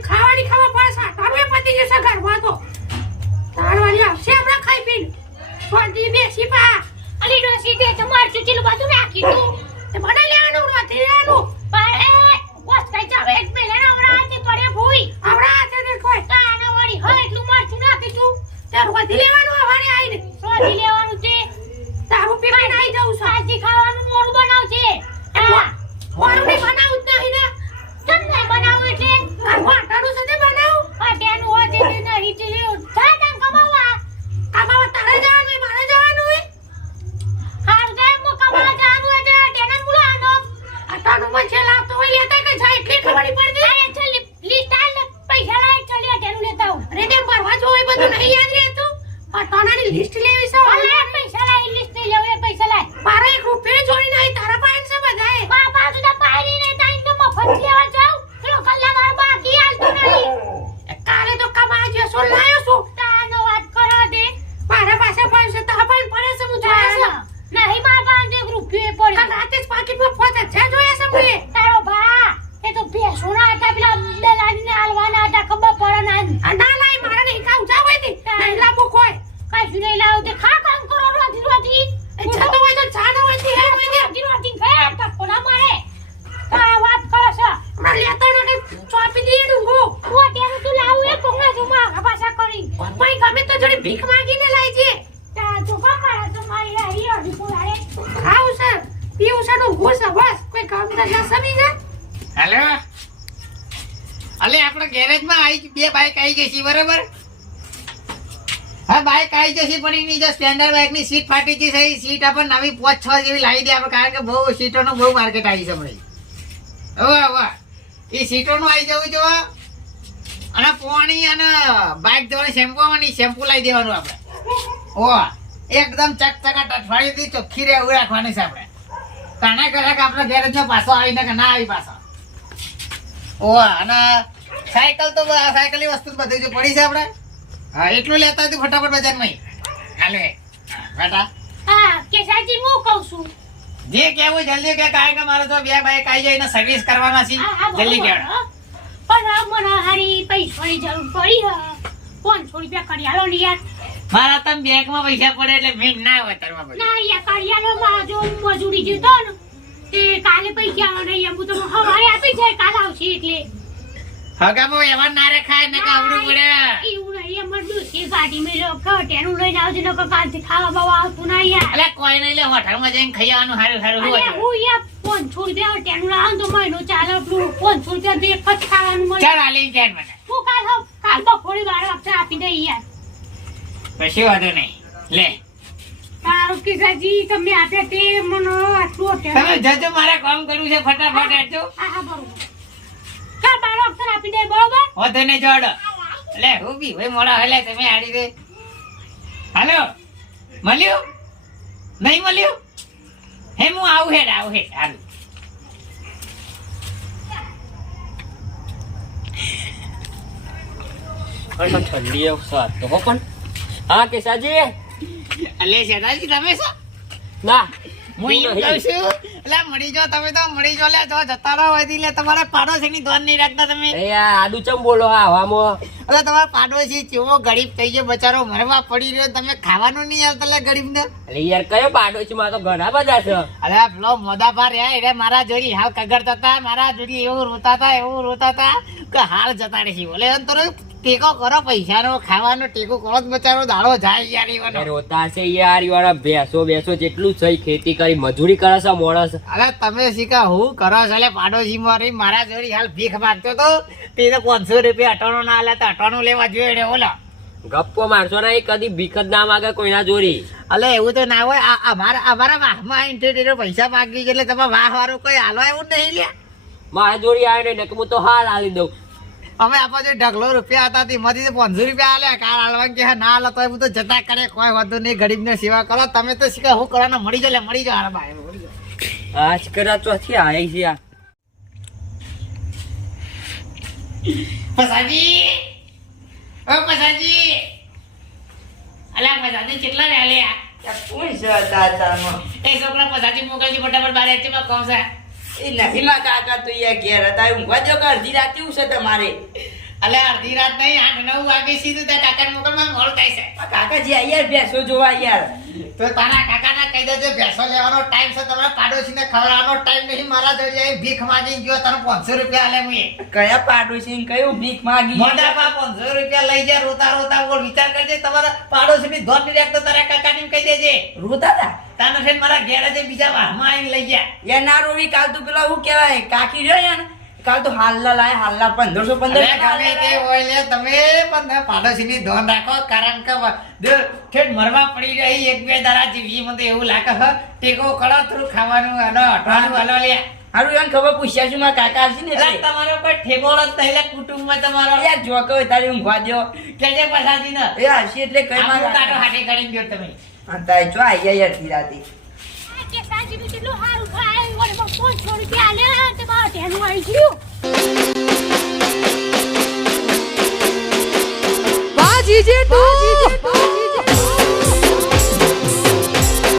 ખાવાની ખાવા પડશે તારું એ પતી જશે ઘરમાં તો તારવાની ખાઈ પીને શાંતિ બેસી પા અલી ડોસી તે તમાર ચૂચીલું બધું નાખી તું તે બનાવી લેવાનું રોધી લેવાનું પણ એ વસ કઈ જાવે એક બે લેનો હમણાં આજે તોડે ભૂઈ હમણાં આજે ને કોઈ તાના વાળી હા એટલું મરચું નાખી તું તે રોધી લેવાનું હવારે આવીને રોધી લેવાનું તે તારું પીવાય નાઈ જવું છે આજે ખાવાનું મોરું બનાવજે મોરું નહીં બનાવું જ નહીં ને કેમ નહીં બનાવું એટલે આ વાટાનું છે તે બનાવું આ તેનું હોય તે તે નહીં તે જા કેમ કમાવા કમાવા તારે જવાનું હોય મારે જવાનું હોય હાર જાય મો કમાવા જવાનું હોય તે તેને બોલાવાનો આ તાનું મન છે લાવતો હોય લેતા કે જાય એટલી ખબર નહીં પડતી અરે ચલ લિસ્ટ આલ ને પૈસા લાય ચલ તેનું લેતા હું અરે તે ભરવા જો હોય બધું નહીં યાદ રહેતું આ તાનાની લિસ્ટ લેવી છે? અરે પૈસા લાય લિસ્ટ લેવું પૈસા લાય. મારા એક રૂપિયો જોડી નહીં તારા પાસે છે બધાએ બાપા તું તો પાડી ને તાઈ તો મફત લેવા જાવ પેલો કલ્લા મારો બાકી હાલતો નહીં એ કાલે તો કમાવા જેસો લાયો છું તાનો વાત કરો દે મારા પાસે પૈસા તો પણ પડે છે હું જોયા છે નહીં મારા પાસે એક રૂપિયો પડ્યો કાલ રાતે જ પાકીટમાં પોતે છે જોયા છે મુએ તારો ભા એ તો બેસોના હતા પેલા દલાલીને હાલવાના હતા ખબર પડે ના ના લાઈ મારા નહીં કાઉ જાવ હતી નહીં લાવું કોઈ કશું નહીં લાવું તે ખા કામ કરો રોજી રોજી એ છતો હોય તો છાનો હોય તે હેડ હોય રોજી રોજી ખાય તો કોના મારે આ વાત કરો છો હમણાં લેતા નથી ચોપી દઈએ ડુંગો ઓ તેનું તું લાવું એ કોંગા જો માં પાછા કરી કોઈ ગમે તો જોડે ભીખ માંગીને લાઈ છે તા જો કા કરે તો મારી રાહી અડી પોલાડે ખાવ છે પીવું છે નું ઘૂસ હેલો? અલે, આપણે ગેરેજમાં આવી બે બાઇક આવી ગઈ છે, બરાબર? હા બાઇક આવી જશે, પણ એની જો સ્ટેન્ડર્ડ બાઇકની સીટ ફાટી ગઈ સીટ આપણે નવી પાંચ છ જેવી લાવી દે કારણ કે બહુ સીટોનું બહુ માર્કેટ આવી છે હમણાં. વાહ વાહ એ સીટોનું આવી જવું જો અને પોણી અને બાઇક ધોવાની શેમ્પુ શેમ્પુ લાવી દેવાનું આપણે. ઓ એકદમ ચકચકાટ અઠવાડિયેથી ચોખ્ખી રે, એવું રાખવાની છે આપણે. તને કરે કે આપણે ગેરેજમાં પાછો આવીને કે ના આવી પાછો. ઓ અને સાયકલ તો બ- સાયકલની વસ્તુ બધી જ પડી છે આપણે. હા એટલું લેતા હતું ફટાફટ બજારમાં હાલે બેટા. હા કેસાજી હું કહું છું? જે કેવું જલ્દી કે કાય કે મારે તો બે બાઈક આવી જાય એને સર્વિસ કરવાના છે. જલ્દી કેવડ. પણ આ મને હારી પૈસાની જરૂર પડી હે. પાંચસો રૂપિયા કરિયાલો ને યાર. મારા તમે બેંકમાં પૈસા પડે એટલે મેં ના વતરમાં પડે ના યાર કરિયાલો માં જો મજૂરી જતો ને તે કાલે પૈસા આવે એમ હું તો હવારે આપી જાય કાલ આવશે એટલે. હગામો એવા ના રખાય ને કાવડું પડે. એવું નહીં અમાર છે ગાડી મેં લોકો તેનું લઈને આવજે નકર કાલથી ખાવા બાવા આવતું ના યાર. એટલે કોઈ નહીં લે હોટલમાં જઈને ખાઈ આવવાનું હારું હારું હોય હું યાર છોડી રૂપિયા તેનું લાવું તો મહિનો ચાલે આપણું પાંચસો રૂપિયા એક જ ખાવાનું મળે. ચાલ આલી જાય મને. હું કાલ કાલ બપોરે બાર વાગતા આપી દઈ યાર. કશું વાંધો નહીં. લે. તારું કિસાજી તમે આપે તે મને આટલું તમે અટેન્ડ જજો મારે કામ કરવું છે ફટાફટ આજો હા હા બરોબર. કાલ બાર આપી દે બરોબર? હોતો તને જોડ. એટલે ઊભી ભાઈ મોડા હલે તમે આડી દે હાલો મળ્યું? નહીં મળ્યું? હે હું આવું હેડ આવું હેડ હાલ. ઠંડી આવશે તો હો પણ. હા કેસાજી? અલે શેઠાજી તમે છો ના. હું એમ કહું છું એટલે મળી જાઓ તમે તો મળી લે જો જતા રહો લે તમારા પાડોશીની ધોન નહીં રાખતા તમે. એ આડુ ચમ બોલો હા હવામાં? એટલે તમારા પાડોશી કેવો ગરીબ થઈ ગયો બચારો મરવા પડી રહ્યો તમે ખાવાનું નહીં આવતા લે ગરીબને. અરે યાર કયો પાડોશી માં તો ઘણા બધા છે. અરે પેલો મોદા મોદાપા રહ્યા એટલે મારા જોડી હાલ કગરતા હતા મારા જોડી એવું રોતા હતા એવું રોતા હતા કે હાલ જતા રહી બોલે એમ ટેકો કરો પૈસાનો ખાવાનો ટેકો કરો બચારો દાડો જાય યાર રોતા છે યાર ભેસો બેસો ભેંસો જેટલું છે ખેતી કરી મજૂરી કરે છે માણસ અરે તમે શીખા હું કરો છો એટલે પાડોશી મારી મારા જોડી હાલ ભીખ માંગતો તો. તે તો પાંચસો રૂપિયા અટાણું ના આલ્યા તો અટાણું લેવા જોઈએ એને ઓલા. ગપ્પો મારશો ના એ કદી ભીખ જ ના માગે કોઈના જોડી. અલે એવું તો ના હોય. અમારા અમારા વાહમાં ઇન્ટરટેરો પૈસા માંગી છે એટલે તમે વાહ વાળું કોઈ હાલવા એવું નહીં લે. મારા જોડી આવે ને હું તો હાલ હાલી દઉં. અમે આપણા જે ઢગલો રૂપિયા હતા તેમાંથી તો પાંચસો રૂપિયા આલ્યા. કાર હાલવા કે ના હાલો તો હું તો જતા કરે કોઈ વાંધો નહીં ગરીબને સેવા કરો. તમે તો શીખા હું કરવાના મળી જાય મળી જાઓ હાલ ભાઈ આજ કરા ચોથી આવી છે આ. પસાજી? ઓ પસાજી? અલા પસાજી કેટલા લે લે ત્યાં કોણ છે દાદામાં એ છોકરા પછાડી મોકલજી ફટાફટ બારે છે માં કોણ છે? એ નથી માં કાકા તો યાર ઘેર હતા ઊંઘવા જો કે અડધી રાતે છે તમારે? અલે અડધી રાત નહીં આઠ નવ વાગે સીધું ત્યાં કાકાને મોકલવામાં મોડ થાય છે કાકાજી અહીંયા યાર ભેંસો જોવા યાર. તો તારા કાકાને કહી દેજો ભેંસો લેવાનો ટાઈમ છે તમારા પાડોશીને ખવડાવવાનો ટાઈમ નહીં મારા અહીં ભીખ માંગીને ગયો તને પાંચસો રૂપિયા આલે મુએ કયા પાડોશી કયું ભીખ માગી? મોટા પા પાંચસો રૂપિયા લઈ જાય રોતા રોતા બોલ વિચાર કરજે તમારા પાડોશીની ધોનની તો તારા કાકાને કહી દેજે. રોતા હતા? તાના છે મારા ઘેર જ બીજા વાહમાં આવીને લઈ ગયા. યાર ના રોવી કાલ તું પેલા હું કહેવાય કાકી જો યાર કાલ તો હાલના લાય હાલના પંદરસો પંદર. ગમે તે હોય લે તમે પણ પાડોશીની ધોન રાખો કારણ કે ઠેઠ મરવા પડી રહી એક બે દાડા જીવી મને એવું લાગે હ ટેકો કરો થોડું ખાવાનું અને અઠવાનું હલો લે. હારું યાર ખબર પૂછ્યા છું મારા કાકા હશે ને. તમારો કોઈ ઠેબોળો જ નહીં લે કુટુંબમાં તમારો. યાર જો કહો તારે ઊંઘવા દો કેજે પછાતી ને. એ હશે એટલે કઈ મારો કાઢો હાથે કરીને ગયો તમે. અંતાય જો આઈ ગયા યાર ધીરાતી કે કેટલું હારું ઓલે માં આલે તે મારા ધ્યાનમાં આવી ગયું?